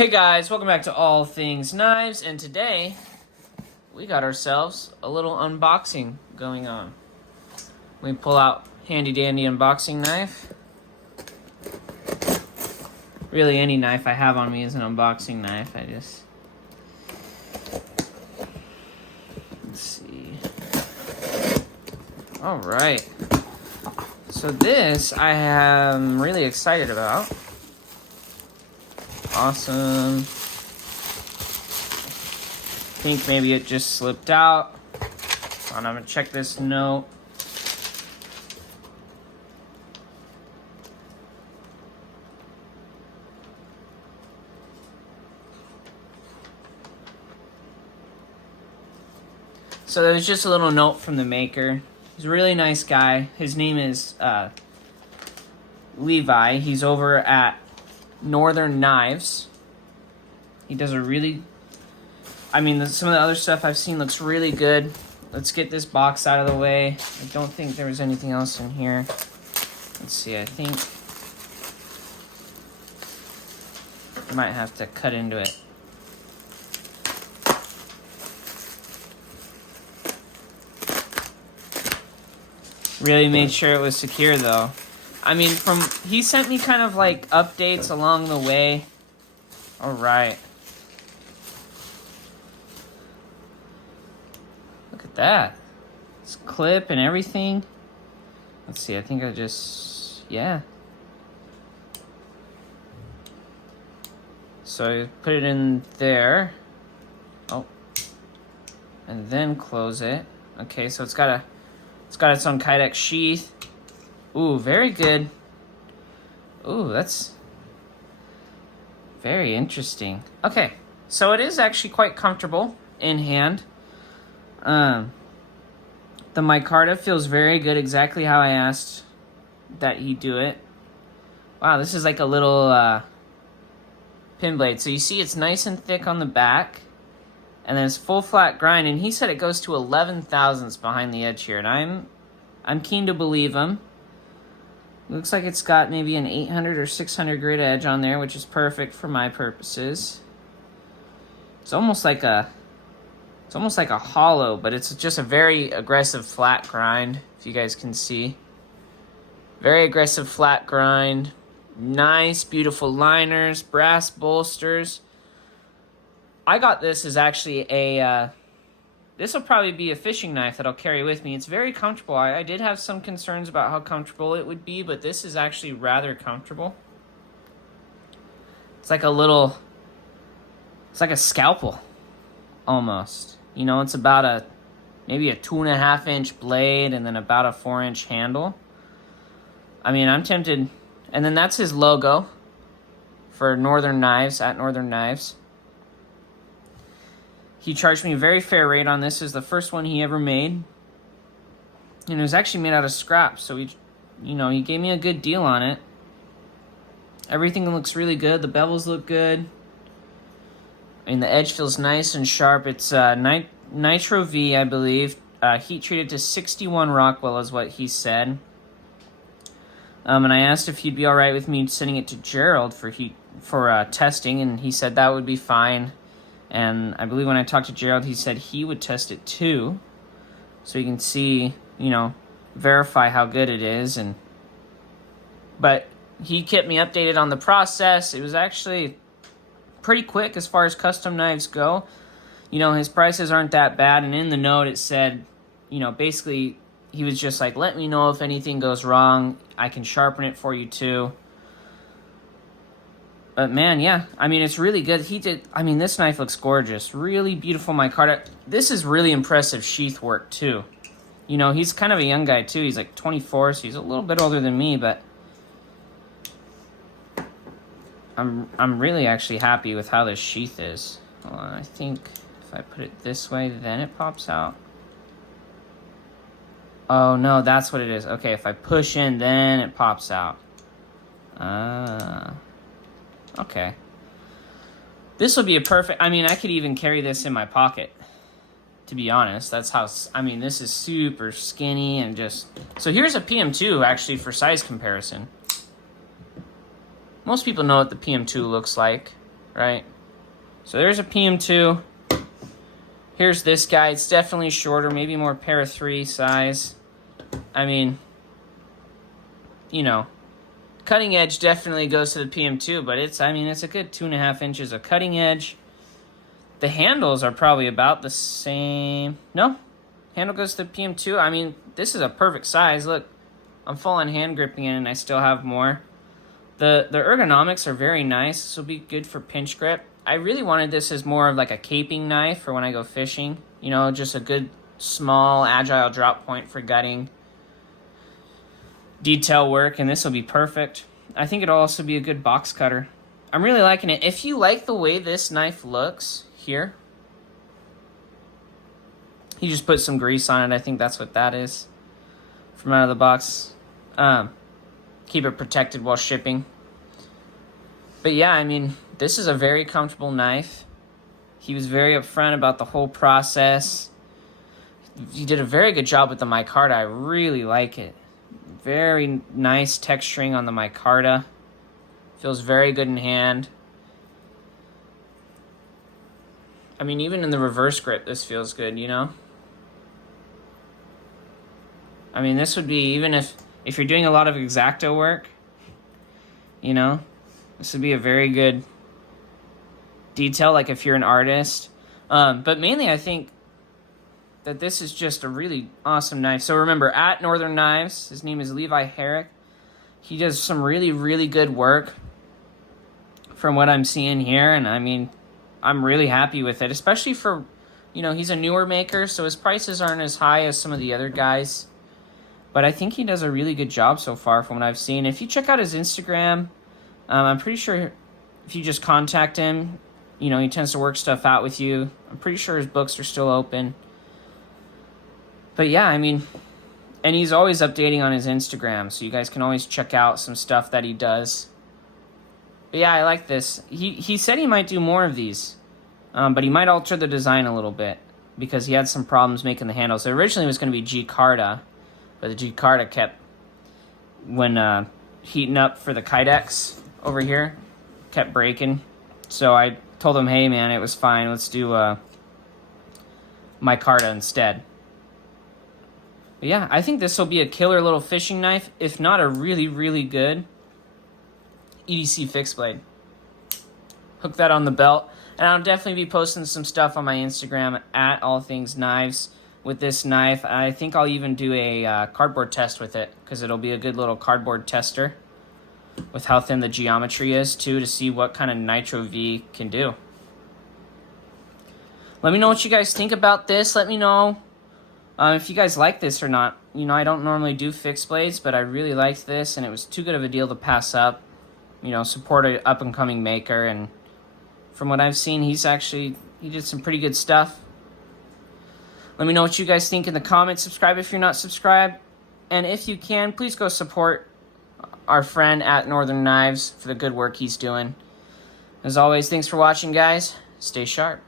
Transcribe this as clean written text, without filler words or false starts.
Hey guys, welcome back to All Things Knives, and today we got ourselves a little unboxing going on. We pull out handy dandy unboxing knife. Really any knife I have on me is an unboxing knife. Let's see. Alright. So this I am really excited about. Awesome. I think maybe it just slipped out. I'm gonna check this note. So there's just a little note from the maker. He's a really nice guy. His name is Levi. He's over at Northern Knives. He does a really, some of the other stuff I've seen looks really good. Let's get this box out of the way. I don't think there was anything else in here. Let's see, I think I might have to cut into it. Really made sure it was secure though. He sent me kind of like updates along the way. All right. Look at that. It's clip and everything. Let's see, I think yeah. So you put it in there. Oh. And then close it. Okay, so it's got its own Kydex sheath. Ooh, very good. Ooh, that's very interesting. Okay, so it is actually quite comfortable in hand. The micarta feels very good, exactly how I asked that he do it. Wow, this is like a little pin blade. So you see it's nice and thick on the back, and then it's full flat grind, and he said it goes to 11 thousandths behind the edge here, and I'm keen to believe him. Looks like it's got maybe an 800 or 600 grit edge on there, which is perfect for my purposes. It's almost like a hollow, but it's just a very aggressive flat grind, if you guys can see. Very aggressive flat grind. Nice, beautiful liners, brass bolsters. I got this as actually this will probably be a fishing knife that I'll carry with me. It's very comfortable. I did have some concerns about how comfortable it would be, but this is actually rather comfortable. It's like a scalpel, almost. You know, it's about maybe a 2.5 inch blade and then about a 4 inch handle. I'm tempted. And then that's his logo for Northern Knives, at Northern Knives. He charged me a very fair rate on this. This is the first one he ever made. And it was actually made out of scrap. So he gave me a good deal on it. Everything looks really good. The bevels look good. The edge feels nice and sharp. It's Nitro-V, I believe. Heat treated to 61 Rockwell is what he said. And I asked if he'd be all right with me sending it to Gerald for testing, and he said that would be fine. And I believe when I talked to Gerald, he said he would test it too, so you can see, verify how good it is. But he kept me updated on the process. It was actually pretty quick as far as custom knives go. His prices aren't that bad, and in the note it said, basically he was just like, let me know if anything goes wrong. I can sharpen it for you too. But man, yeah, it's really good. This knife looks gorgeous. Really beautiful micarta. This is really impressive sheath work too. He's kind of a young guy too. He's like 24, so he's a little bit older than me, but I'm really actually happy with how this sheath is. Hold on, I think if I put it this way, then it pops out. Oh no, that's what it is. Okay, if I push in, then it pops out. Okay. This will be a perfect, I could even carry this in my pocket, to be honest. That's how, this is super skinny and just, so here's a PM2 actually for size comparison. Most people know what the PM2 looks like, right? So there's a PM2. Here's this guy. It's definitely shorter, maybe more para 3 size. I mean, you know, cutting edge definitely goes to the PM2, but it's a good 2.5 inches of cutting edge. The handles are probably about the same. No, handle goes to the PM2. I mean, this is a perfect size. Look, I'm full on hand gripping it, and I still have more. The ergonomics are very nice. This will be good for pinch grip. I really wanted this as more of like a caping knife for when I go fishing. You know, just a good, small, agile drop point for gutting, detail work, and this will be perfect. I think it'll also be a good box cutter. I'm really liking it. If you like the way this knife looks here, he just put some grease on it. I think that's what that is from out of the box. Keep it protected while shipping. But yeah, I mean, this is a very comfortable knife. He was very upfront about the whole process. He did a very good job with the micarta. I really like it. Very nice texturing on the micarta. Feels very good in hand. I mean, even in the reverse grip, this feels good, you know? I mean, this would be, even if you're doing a lot of X-Acto work, you know, this would be a very good detail, like if you're an artist. But mainly, I think that this is just a really awesome knife. So remember, at Northern Knives, his name is Levi Herrick. He does some really, really good work from what I'm seeing here. And I mean, I'm really happy with it, especially for, you know, he's a newer maker, so his prices aren't as high as some of the other guys. But I think he does a really good job so far from what I've seen. If you check out his Instagram, I'm pretty sure if you just contact him, you know, he tends to work stuff out with you. I'm pretty sure his books are still open. But yeah, I mean, and he's always updating on his Instagram, so you guys can always check out some stuff that he does. But yeah, I like this. He said he might do more of these, but he might alter the design a little bit because he had some problems making the handles. So originally it was going to be G-Carta, but the G-Carta kept, when heating up for the Kydex over here, kept breaking. So I told him, hey man, it was fine. Let's do micarta instead. But yeah, I think this will be a killer little fishing knife, if not a really, really good EDC fixed blade. Hook that on the belt. And I'll definitely be posting some stuff on my Instagram at All Things Knives with this knife. I think I'll even do a cardboard test with it, because it'll be a good little cardboard tester with how thin the geometry is too, to see what kind of Nitro-V can do. Let me know what you guys think about this. Let me know if you guys like this or not. You know, I don't normally do fixed blades, but I really liked this, and it was too good of a deal to pass up. You know, support an up-and-coming maker, and from what I've seen, he did some pretty good stuff. Let me know what you guys think in the comments. Subscribe if you're not subscribed, and if you can, please go support our friend at Northern Knives for the good work he's doing. As always, thanks for watching, guys. Stay sharp.